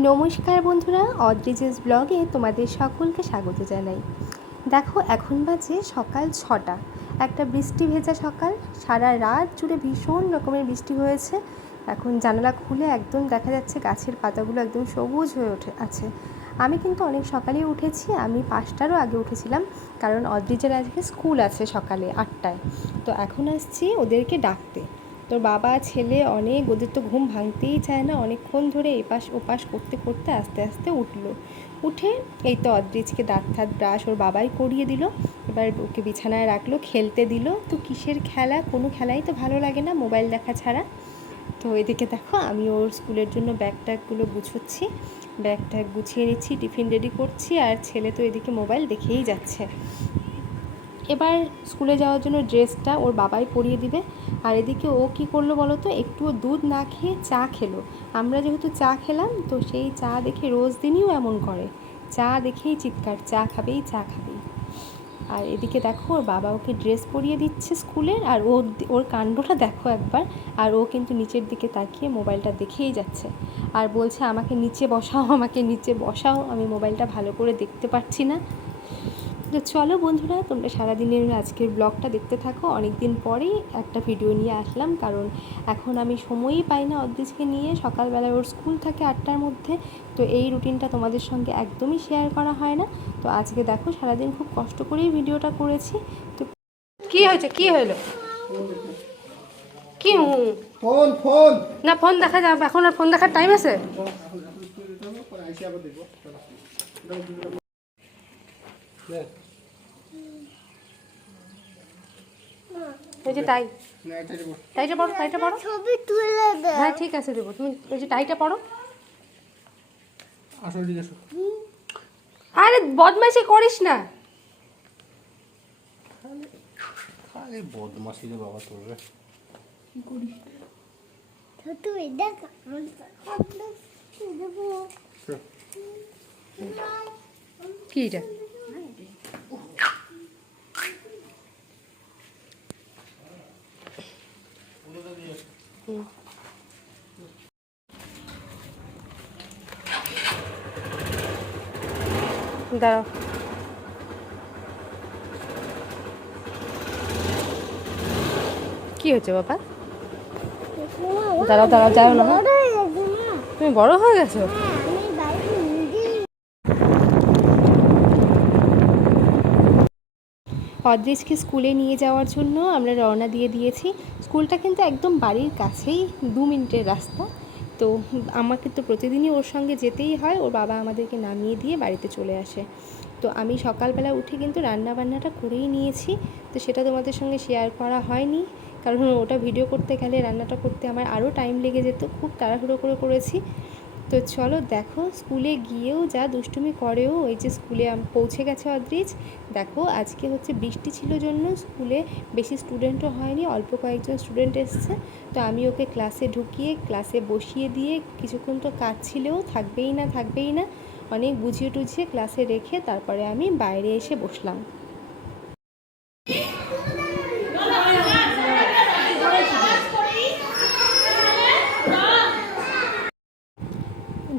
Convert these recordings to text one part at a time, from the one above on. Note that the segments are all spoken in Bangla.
নমস্কার বন্ধুরা, অদ্রিজেস ব্লগে তোমাদের সকলকে স্বাগত জানাই। দেখো এখন বাজে সকাল 6টা। একটা বৃষ্টি ভেজা সকাল, সারা রাত জুড়ে ভীষণ রকমের বৃষ্টি হয়েছে। এখন জানালা খুলে একদম দেখা যাচ্ছে গাছের পাতাগুলো একদম সবুজ হয়ে আছে। আমি কিন্তু অনেক সকালেই উঠেছি, আমি 5টারও আগে উঠেছিলাম, কারণ অদ্রিজের আজকে স্কুল আছে সকালে 8টায়। তো এখন আসছি ওদেরকে ডাকতে। তোর বাবা ছেলে অনেক, ওদের তো ঘুম ভাঙতেই চায় না, অনেকক্ষণ ধরে এপাশ ওপাশ করতে করতে আস্তে আস্তে উঠে এই তো অদ্রিজকে দাঁত ব্রাশ ওর বাবাই করিয়ে দিল। এবার ওকে বিছানায় রাখলো, খেলতে দিল। তো কিসের খেলা, কোনো খেলাই তো ভালো লাগে না মোবাইল দেখা ছাড়া। তো এদিকে দেখো আমি ওর স্কুলের জন্য ব্যাগ ট্যাগগুলো গুছোচ্ছি, ব্যাগ ট্যাগ গুছিয়ে নিচ্ছি, টিফিন রেডি করছি, আর ছেলে তো এদিকে মোবাইল দেখেই যাচ্ছে। এবার স্কুলে যাওয়ার জন্য ড্রেসটা ওর বাবাই পরিয়ে দিবে। আর এদিকে ও কী করলো বলো তো, একটুও দুধ না খেয়ে চা খেলো। আমরা যেহেতু চা খেলাম, তো সেই চা দেখে রোজ দিনইও এমন করে, চা দেখেই চিৎকার, চা খাবেই চা খাবেই। আর এদিকে দেখো ওর বাবা ওকে ড্রেস পরিয়ে দিচ্ছে স্কুলের, আর ওর কাণ্ডটা দেখো একবার। আর ও কিন্তু নিচের দিকে তাকিয়ে মোবাইলটা দেখেই যাচ্ছে, আর বলছে আমাকে নিচে বসাও, আমাকে নিচে বসাও, আমি মোবাইলটা ভালো করে দেখতে পাচ্ছি না। তো চলো বন্ধুরা, তোমরা সারাদিনের আজকের ব্লগটা দেখতে থাকো। অনেক দিন পরেই একটা ভিডিও নিয়ে আসলাম, কারণ এখন আমি সময়ই পাই না অদ্রিজকে নিয়ে। সকালবেলায় ওর স্কুল থাকে 8টার মধ্যে, তো এই রুটিনটা তোমাদের সঙ্গে একদমই শেয়ার করা হয় না। তো আজকে দেখো সারাদিন খুব কষ্ট করেই ভিডিওটা করেছি। তো কী হয়েছে, কী হলো, কি ফোন ফোন না, ফোন দেখা যাবে এখন, আর ফোন দেখার টাইম আছে? ওই যে টাইটা পড়ো, টাইটা পড়ো, ছবি তুলে দে। হ্যাঁ ঠিক আছে দেবো, তুমি ওই যে টাইটা পড়ো। আরে বদমাইশি করিস না, খালি বদমাশি রে বাবা তোর রে। কি করিস তুই, দেখ কি এটা, দাঁড়াও। কি হয়েছে বাবা? দাঁড়াও দাঁড়াও, যাও না, তুমি বড় হয়ে গেছো। অদ্রিজকে স্কুলে নিয়ে যাওয়ার জন্য আমরা রওনা দিয়ে দিয়েছি। স্কুলটা কিন্তু একদম বাড়ির কাছেই, 2 মিনিটের রাস্তা। তো আমাকে তো প্রতিদিনই ওর সঙ্গে যেতেই হয়, ওর বাবা আমাদেরকে নামিয়ে দিয়ে বাড়িতে চলে আসে। তো আমি সকালবেলা উঠে কিন্তু রান্নাবান্নাটা করেই নিয়েছি, তো সেটা তোমাদের সঙ্গে শেয়ার করা হয়নি, কারণ ওটা ভিডিও করতে গেলে রান্নাটা করতে আমার আরও টাইম লেগে যেত, খুব তাড়াহুড়ো করে করেছি। তো চলো দেখো, স্কুলে গিয়েও যা দুষ্টুমি করেও, ওই যে স্কুলে পৌঁছে গেছে অদ্রিজ। দেখো আজকে হচ্ছে বৃষ্টি ছিল জন্য স্কুলে বেশি স্টুডেন্টও হয়নি, অল্প কয়েকজন স্টুডেন্ট এসছে। তো আমি ওকে ক্লাসে ঢুকিয়ে ক্লাসে বসিয়ে দিয়ে, কিছুক্ষণ তো কাজ ছিলেও, থাকবেই না, অনেক বুঝিয়ে টুঝিয়ে ক্লাসে রেখে তারপরে আমি বাইরে এসে বসলাম।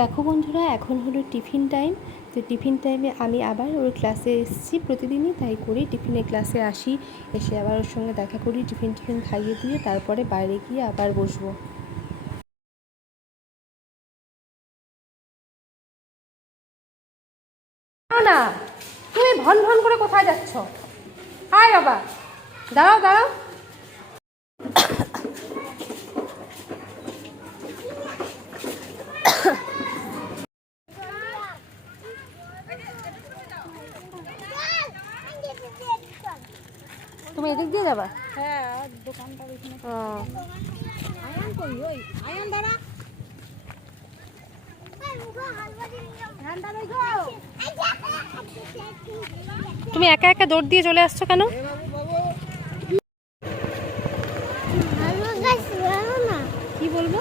দেখো বন্ধুরা, এখন হলো টিফিন টাইম। তো টিফিন টাইমে আমি আবার ওর ক্লাসে এসেছি, প্রতিদিনই তাই করি, টিফিনে ক্লাসে আসি, এসে আবার ওর সঙ্গে দেখা করি, টিফিন খাইয়ে দিয়ে তারপরে বাইরে গিয়ে আবার বসবো। না, তুমি ভন ভন করে কোথায় যাচ্ছ? হাই বাবা, দাঁড়াও দাঁড়াও। তুমি এদিক দিয়ে যাবা? হ্যাঁ, দোকানটা ওইখানে। আয়ান কই, ওই আয়ান দাঁড়া, তুমি একা একা দৌড় দিয়ে চলে আসছো কেন? কি বলবো,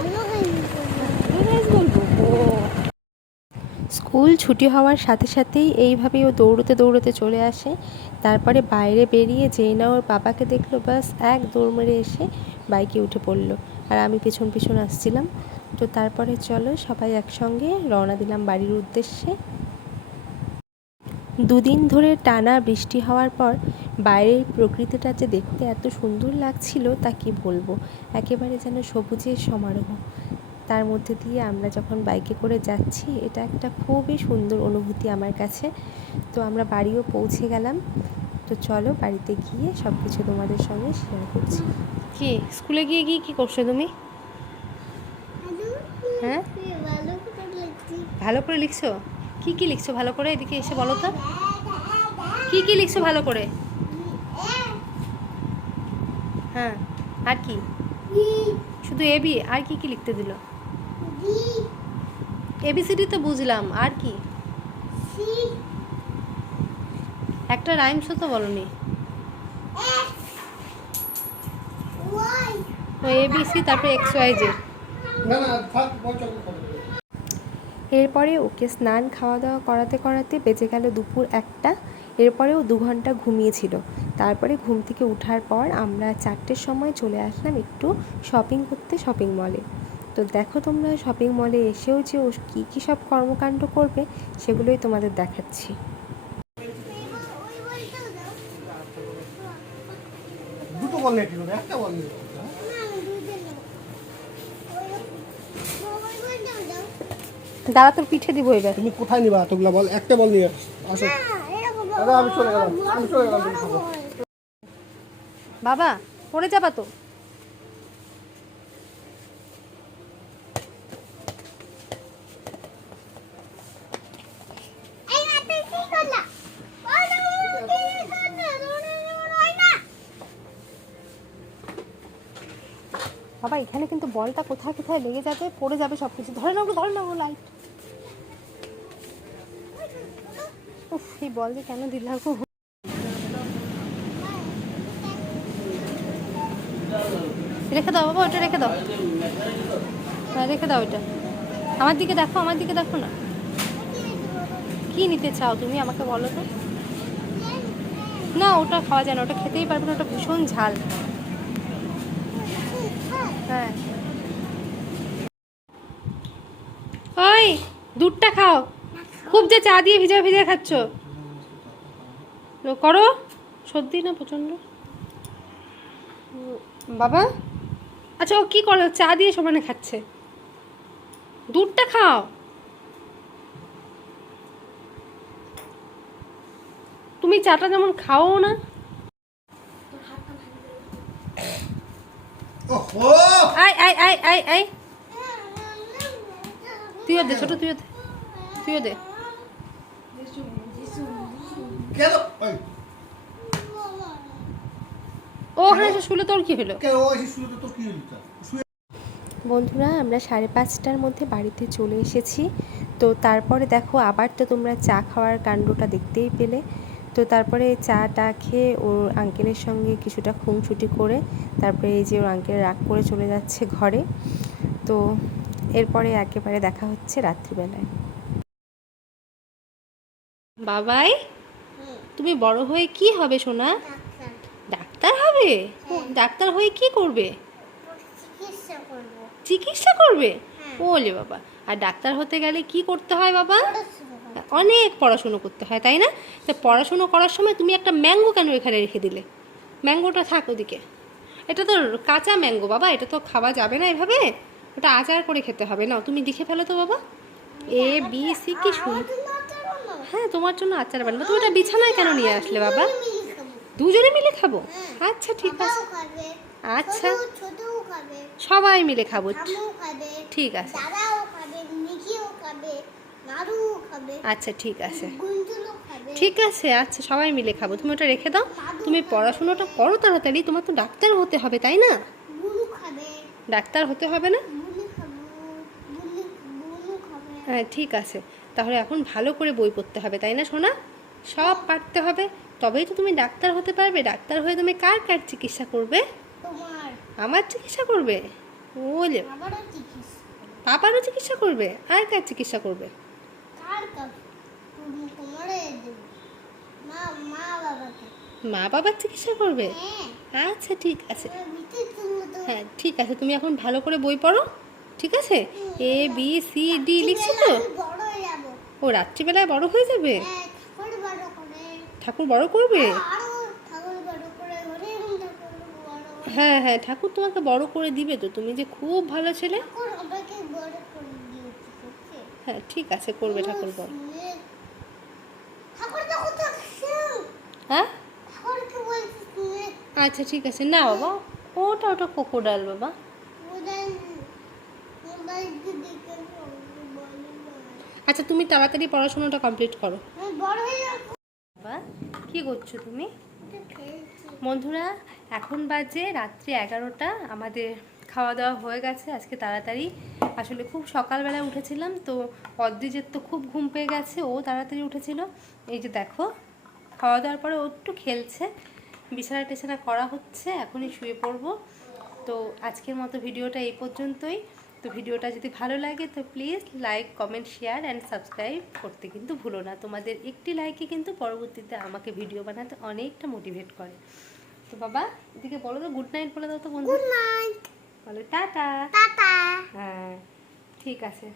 স্কুল ছুটি হওয়ার সাথে সাথেই এইভাবেই ও দৌড়তে দৌড়তে চলে আসে। তারপরে বাইরে বেরিয়ে যেই না ওর বাবাকে দেখলো, বাস এক দৌড় মেরে এসে বাইকে উঠে পড়লো, আর আমি পিছন পিছন আসছিলাম। তো তারপরে চলো সবাই একসঙ্গে রওনা দিলাম বাড়ির উদ্দেশ্যে। দুদিন ধরে টানা বৃষ্টি হওয়ার পর বাইরের প্রকৃতিটা যে দেখতে এত সুন্দর লাগছিল তা কি বলবো, একেবারে যেন সবুজের সমারোহ। তার মধ্যে দিয়ে আমরা যখন বাইকে করে যাচ্ছি, এটা একটা খুবই সুন্দর অনুভূতি আমার কাছে। তো আমরা বাড়িও পৌঁছে গেলাম। তো চলো বাড়িতে গিয়ে সব কিছু তোমাদের সঙ্গে শেয়ার করছি। কি স্কুলে গিয়ে কি করছো তুমি? হ্যাঁ, ভালো করে লিখছো? কি লিখছো ভালো করে? এদিকে এসে বলো তো, কি লিখছো ভালো করে? হ্যাঁ, আর কি? শুধু এবি? আর কি লিখতে দিল? এবিসিডি তো বুঝলাম, আর কি? একটা রাইমসও তো বলনি। ও এবিসি, তারপরে এক্স ওয়াই জেড। এরপরে ওকে স্নান খাওয়া দাওয়া করাতে করাতে বেজে গেল দুপুর 1টা। এরপরেও 2 ঘন্টা ঘুমিয়েছিল। তারপরে ঘুম থেকে ওঠার পর আমরা 4টের সময় চলে আসলাম একটু শপিং করতে শপিং মলে। তো দেখো তোমরা শপিং মলে এসেও যে ও কী সব কর্মকাণ্ড করবে সেগুলোই তোমাদের দেখাচ্ছি। দুটো বল নেই, একটা বল নেই। দাদা তোর পিঠে দিব এবার। তুমি কোথায় নিবা এতগুলা বল? একটা বল নিয়ে আসো। আরে আমি চলে গেলাম, তুমি খাবো। বাবা পড়ে যাবা তো। বাবা এখানে কিন্তু বলটা কোথায় কোথায় লেগে যাবে, পড়ে যাবে সব কিছু। ধরে নাও লাইট। উফ, এই বল যে কেন দিলাম। রেখে দাও বাবা, ওটা রেখে দাও। হ্যাঁ রেখে দাও ওইটা। আমার দিকে দেখো না। কি নিতে চাও তুমি আমাকে বলো তো? না ওটা খাওয়া যায় না, ওটা খেতেই পারবে না, ওটা ভীষণ ঝাল। হ্যাঁ ওই দুধটা খাও, খুব যে চা দিয়ে ভিজে খাচ্ছ। করো, সর্দি না প্রচণ্ড বাবা? আচ্ছা ও কি করে চা দিয়ে সমানে খাচ্ছে? দুধটা খাও। তুমি চাটা যেমন খাও না। আই তুইও দে ছোট, তুইও দে। ও হ্যাঁ শুলে তোর কি হলো? বন্ধুরা আমরা 5:30টার মধ্যে বাড়িতে চলে এসেছি। তো তারপরে দেখো আবার তো তোমরা চা খাওয়ার কাণ্ডটা দেখতেই পেলে। তো তারপরে চাটা খেয়ে ওর আঙ্কেলের সঙ্গে কিছুটা খুনসুটি করে তারপরে এই যে ওর আঙ্কেল রাগ করে চলে যাচ্ছে ঘরে। তো এরপরে একেবারে দেখা হচ্ছে রাত্রিবেলায়। বাবাই তুমি বড় হয়ে কি হবে সোনা? ডাক্তার হবে? ডাক্তার হয়ে কি করবে? চিকিৎসা করবে? ওলে বাবা, আর ডাক্তার হতে গেলে কি করতে হয় বাবা? অনেক পড়াশুনো করতে হয় তাই না? তা পড়াশুনো করার সময় তুমি একটা ম্যাঙ্গো কেন এখানে রেখে দিলে? ম্যাঙ্গোটা থাক ওদিকে। এটা তো কাঁচা ম্যাঙ্গো বাবা, এটা তো খাওয়া যাবে না এভাবে, ওটা আচার করে খেতে হবে। না তুমি লিখে ফেলো তো বাবা, এ বি সি কি শুন। হ্যাঁ তোমার জন্য আচার বানাবো। তুমি এটা বিছানায় কেন নিয়ে আসলে বাবা? দুজনে মিলে খাবো? আচ্ছা ঠিক আছে, আচ্ছা সবাই মিলে খাবো, ঠিক আছে। আচ্ছা ঠিক আছে, ঠিক আছে, আচ্ছা সবাই মিলে খাবো। তুমি ওটা রেখে দাও, তুমি পড়াশোনাটা করো তাড়াতাড়ি। তোমার তো ডাক্তার হতে হবে তাই না? ডাক্তার হতে হবে না? হ্যাঁ ঠিক আছে, তাহলে এখন ভালো করে বই পড়তে হবে তাই না সোনা? সব পারতে হবে, তবেই তো তুমি ডাক্তার হতে পারবে। ডাক্তার হয়ে তুমি কার কার চিকিৎসা করবে? আমার চিকিৎসা করবে? ওলে পাপারও চিকিৎসা করবে? আর কার চিকিৎসা করবে? মা বাবার চিকিৎসা করবে? আচ্ছা ঠিক আছে, হ্যাঁ ঠিক আছে। তুমি এখন ভালো করে বই পড়ো, ঠিক আছে? এ বি সি ডি লিখছো তো? ও রাত্রিবেলায় বড় হয়ে যাবে? ঠাকুর বড় করবে? হ্যাঁ হ্যাঁ, ঠাকুর তোমাকে বড় করে দিবে তো, তুমি যে খুব ভালো ছেলে। হ্যাঁ ঠিক আছে, করবে ঠাকুর বড়। হ্যাঁ আচ্ছা ঠিক আছে, না বাবা, ওটা ওটা ক্রোকোডাইল বাবা। আচ্ছা তুমি তাড়াতাড়ি পড়াশোনাটা কমপ্লিট করো। বাবা কি করছো তুমি? বন্ধুরা এখন বাজে রাত্রি 11টা, আমাদের খাওয়া দাওয়া হয়ে গেছে আজকে তাড়াতাড়ি। আসলে খুব সকালবেলা উঠেছিলাম তো, অদ্রিজের তো খুব ঘুম পেয়ে গেছে, ও তাড়াতাড়ি উঠেছিল। এই যে দেখো, খাওয়া দাওয়ার পরে ও একটু খেলছে, বিছানা টিছানা করা হচ্ছে, এখনই শুয়ে পড়বো। তো আজকের মতো ভিডিওটা এই পর্যন্তই। তো ভিডিওটা যদি ভালো লাগে তো please like comment share and subscribe করতে কিন্তু ভুলো না। তোমাদের একটি লাইকে কিন্তু পরবর্তীতে আমাকে ভিডিও বানাতে অনেকটা মোটিভেট করে। তো বাবা এদিকে বলো তো, গুড নাইট বলে দাও তো বন্ধু। গুড নাইট বলো, টাটা টাটা। হ্যাঁ ঠিক আছে।